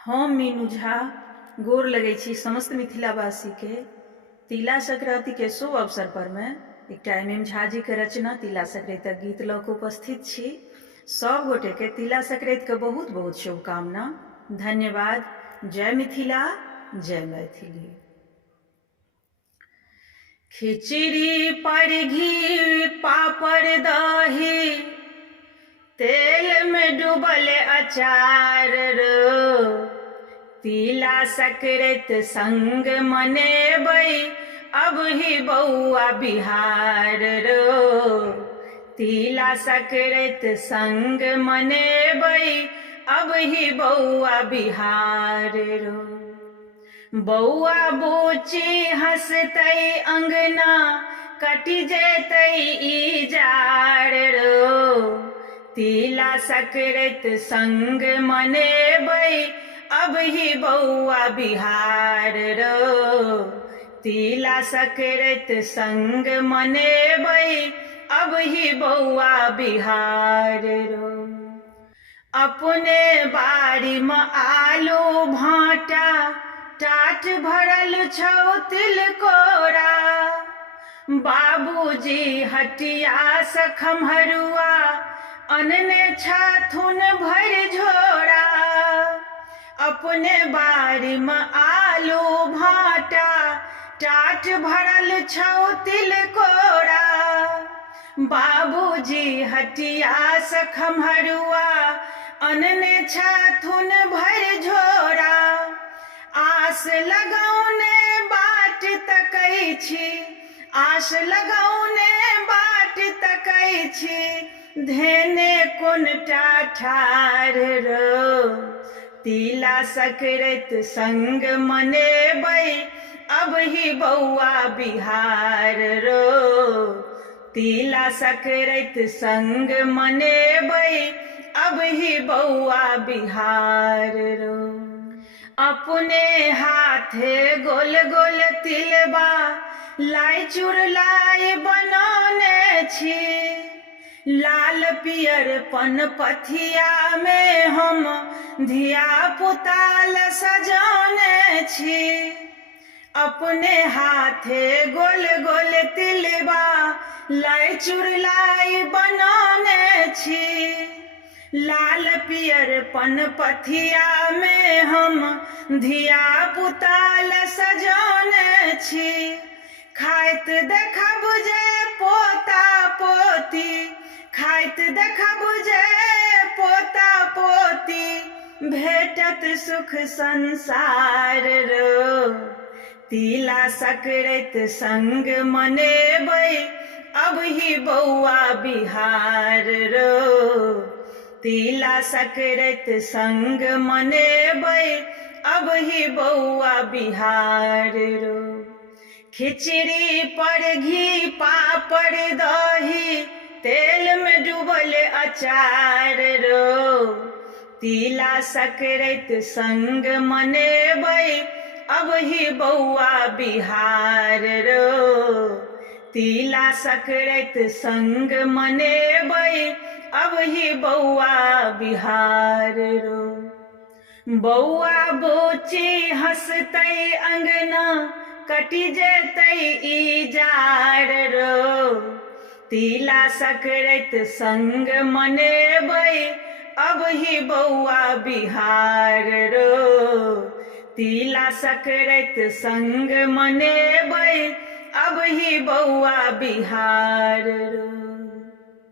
हम मीनू झा गोर लगै छी समस्त मिथिलावासी के तिला संक्रांति के शुभ अवसर पर में एकटा एम झा जी के रचना तिला संक्रांतिक गीत लऽ कऽ उपस्थित छी। सब गोटे के तिला संक्रांति के बहुत बहुत शुभकामना। धन्यवाद। जय मिथिला, जय मैथिली। खिचड़ी पर घी पापड़ दही तेल में डूबल अचार रो, तिला संक्रांति संग मनेबै अब ही बौआ बिहार रो, तिला संक्रांति संग मनेबै अब ही बौआ बिहार रो। बौआ बूची हंसतै अंगना कटि जेतै ई जाड़ रो, तिला संक्रांति संग मनेबै अब ही बौआ बिहार रो, तिला संक्रांति संग मनेबै अब ही बौआ बिहार रो। अपने बाड़ी में आलू भाटा टाट भरल छौ तिलकोरा, बाबूजी हटिया से खम्हरुआ अनने छथुन भर झोरा। अपने बाड़ी में आलू भाटा टाट भरल छौ तिलकोरा, बाबूजी हटिया से खम्हरुआ अनने छथुन भर झोरा। आस लगौने बाट तकै छी, आस लगौने बाट तकै छी, धेने कोनटा ठाढ़ रो, तिला संक्रांति संग मनेबै अब ही बौआ बिहार रो, तिला संक्रांति संग मनेबै अब ही बौआ बिहार रो। अपने हाथे गोल गोल तिलबा लाई चुरलाई बनौने छी, लाल पियर पन पथिया में हम धिया पुताल सजौने छी। अपने हाथे गोल गोल तिलबा लाई चुरलाई बनौने छी, लाल पियर पन पथिया में हम धिया पुताल सजौने छी। खाइत देखब जे पोता पोती, खाइत देखब जे पोता पोती, भेटत सुख संसार रो, तिला संक्रांति संग मनेबै अब ही बौआ बिहार रो, तिला संक्रांति संग मनेबै अब ही बौआ बिहार रो। खिचड़ी पर घी पापड़ दही तेल में डूबल अचार रो, तिला संक्रांति संग मनेबै अब ही बौआ बिहार रो, तिला संक्रांति संग मनेबै अब ही बौआ बिहार रो। बौआ बूची हंसतै अंगना कटि जेतै ई जाड़ रो, तिला संक्रांति संग मनेबै अब ही बौआ बिहार रो, तिला संक्रांति संग मनेबै अब ही बौआ बिहार रो।